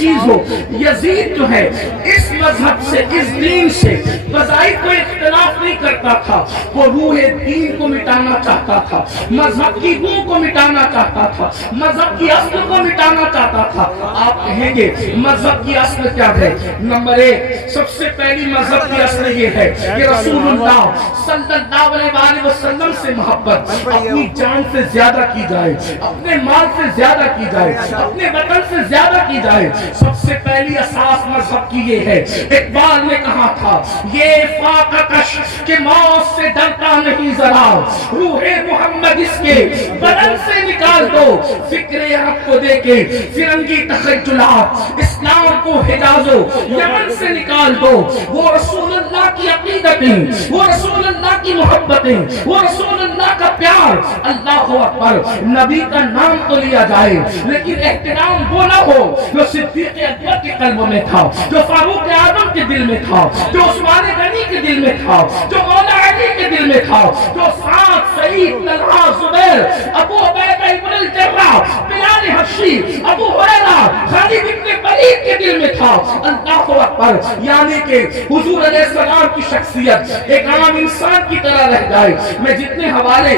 چیز ہو، یزید جو ہے اس مذہب سے، اس دین سے بظاہر کوئی اختلاف نہیں کرتا تھا، وہ روح دین کو مٹانا چاہتا تھا، مذہب کی روح کو مٹانا چاہتا تھا، مذہب کی اصل کو مٹانا چاہتا تھا۔ آپ کہیں گے مذہب کی اصل کیا ہے؟ نمبر ایک، سب سے پہلی مذہب کی اصل یہ ہے کہ رسول اللہ صلی اللہ علیہ وسلم سے محبت اپنی جان سے زیادہ کی جائے، اپنے مال سے زیادہ کی جائے، اپنے وطن سے زیادہ کی جائے۔ سب سے پہلی اساس مذہب کی یہ ہے۔ اقبال نے کہا تھا یہ فاقہ کش کہ موت سے ڈرتا نہیں ذرا، روح محمد اس کے بدن سے نکال دو، فکر عرب کو دے کے فرنگی تخیلات، اسلام کو حجاز و یمن سے نکال دو۔ وہ رسول اللہ کی عقیدتیں، وہ رسول اللہ کی محبتیں، وہ رسول اللہ کا پیار۔ اللہ اکبر، نبی کا نام تو لیا جائے لیکن احترام وہ نہ ہو جو صدیق اکبر کے قلب میں تھا، جو فاروق اعظم کے دل میں تھا، جو عثمان غنی کے دل میں تھا، جو مولا علی کے دل میں تھا، جو سعد، سعید، طلحہ، زبیر، ابو عبیدہ ابن الجراح، بلال حبشی، ابو ہریرہ، خالد بن ولید کے دل میں تھا۔ اللہ اکبر، یعنی کہ حضور علیہ السلام کی شخصیت ایک عام انسان کی طرح رہ جائے۔ میں جتنے حوالے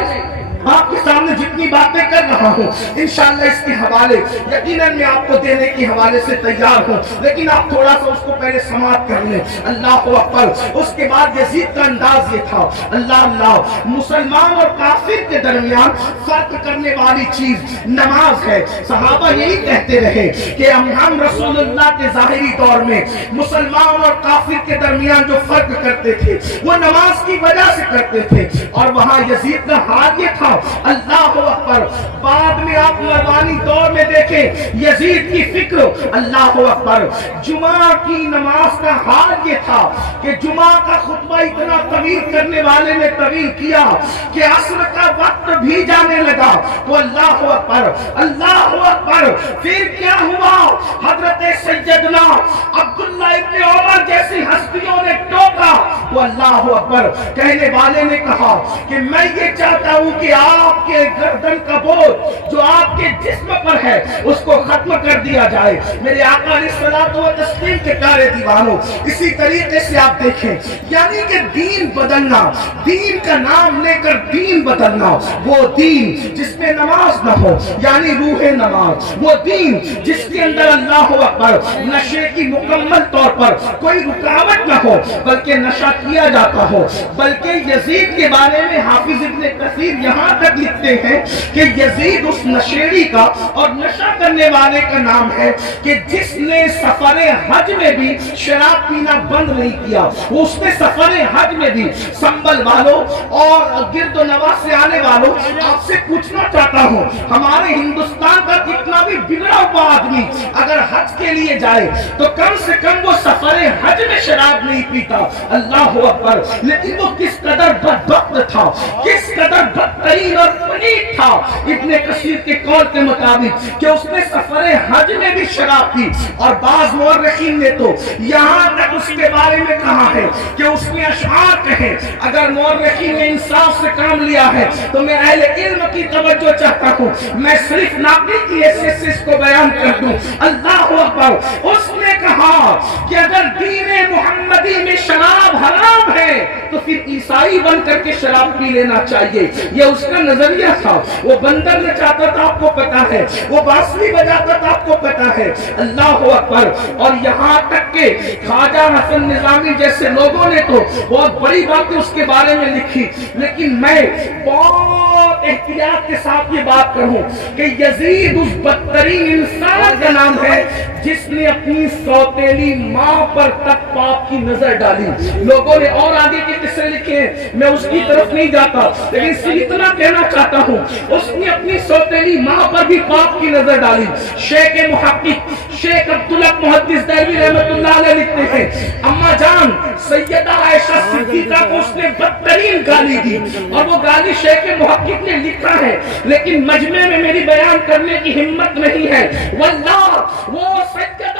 آپ کے سامنے جتنی باتیں کر رہا ہوں انشاءاللہ اس کے حوالے یقیناً میں آپ کو دینے کے حوالے سے تیار ہوں، لیکن آپ تھوڑا سا اس کو پہلے سماعت کر لیں۔ اللہ اکبر، اس کے بعد یزید کا انداز یہ تھا، اللہ مسلمان اور کافر کے درمیان فرق کرنے والی چیز نماز ہے۔ صحابہ یہی کہتے رہے کہ ہم رسول اللہ کے ظاہری دور میں مسلمان اور کافر کے درمیان جو فرق کرتے تھے وہ نماز کی وجہ سے کرتے تھے، اور وہاں یزید کا حال یہ تھا۔ اللہ اکبر، بعد میں آپ مروانی دور میں دیکھیں یزید کی فکر، اللہ اکبر، جمعہ کی نماز کا حال یہ تھا کہ جمعہ کا خطبہ اتنا طویل کرنے والے نے طویل کیا کہ عصر کا وقت بھی جانے لگا۔ تو اللہ اکبر، اللہ اکبر، پھر کیا ہوا؟ حضرت سیدنا عبداللہ ابن عمر جیسی ہستیوں نے ٹوکا تو اللہ اکبر، کہنے والے نے کہا کہ میں یہ چاہتا ہوں کہ آپ کے گردن کا بوجھ جو آپ کے جسم پر ہے اس کو ختم کر دیا جائے۔ میرے آقا علیہ الصلوۃ والتسلیم کے پیارے دیوانوں، اسی طریقے سے آپ دیکھیں یعنی کہ دین بدلنا، دین کا نام لے کر دین بدلنا، وہ دین جس میں نماز نہ ہو یعنی روح نماز، وہ دین جس کے اندر اللہ اکبر نشے کی مکمل طور پر کوئی رکاوٹ نہ ہو بلکہ نشہ کیا جاتا ہو۔ بلکہ یزید کے بارے میں حافظ ابن کثیر یہاں تک لکھتے ہیں کہ یزید اس نشیڑی کا اور نشہ کرنے والے کا نام ہے کہ جس نے سفر حج میں بھی شراب پینا بند نہیں کیا۔ اس نے سفر حج میں بھی، سنبل والوں اور گرد و نواح سے آنے والوں، آپ سے پوچھنا چاہتا ہوں ہمارے ہندوستان کا کتنا بھی بگڑا ہوا آدمی اگر حج کے لیے جائے تو کم سے کم وہ سفر حج میں شراب نہیں پیتا۔ اللہ اکبر، لیکن وہ کس قدر بدبخت تھا، کس قدر بدترین اور پلید تھا ابن کثیر کے قول کے مطابق کہ اس نے سفر حج میں بھی شراب پی۔ اور بعض مورخین نے تو یہاں تک اس کے بارے میں کہا ہے کہ اس نے اشعار کہے۔ اگر مورخین نے انصاف سے کام لیا ہے تو میں اہل علم کی توجہ چاہتا ہوں، میں صرف ناقل کی حیثیت سے اس کو بیان کر دوں۔ اللہ اکبر، اس نے کہا کہ اگر دین محمدی میں شراب حرام ہے تو پھر عیسائی بن کر کے شراب پی لینا چاہیے۔ یہ اس کا نظریہ تھا۔ وہ بندر نچاتا تھا، آپ کو پتا ہے، وہ بانسری بجاتا تھا، آپ کو پتا ہے۔ اللہ اکبر، اور یہاں تک کہ خواجہ حسن نظامی جیسے لوگوں نے تو بہت بڑی باتیں اس کے بارے میں لکھی، لیکن میں بہت احتیاط کے ساتھ یہ بات کہوں کہ یزید اس بدترین انسان کا نام ہے جس نے اپنی سوتیلی ماں پر تک پاپ کی نظر ڈالی۔ لوگوں نے اور آگے کے قصے لکھے ہیں، میں اس کی طرف نہیں جاتا، لیکن صرف اتنا کہنا چاہتا ہوں اس نے اپنی سوتیلی ماں پر بھی پاپ کی نظر ڈالی۔ شیخ محقق شیخ عبداللہ محدث دہلوی رحمۃ اللہ علیہ لکھتے ہیں اما جان سیدہ عائشہ صدیقہ کو اس نے بدترین گالی دی، اور وہ گالی شیخ محقق نے لکھا ہے لیکن مجمع میں میری بیان کرنے کی ہمت نہیں ہے۔ واللہ وہ سیدہ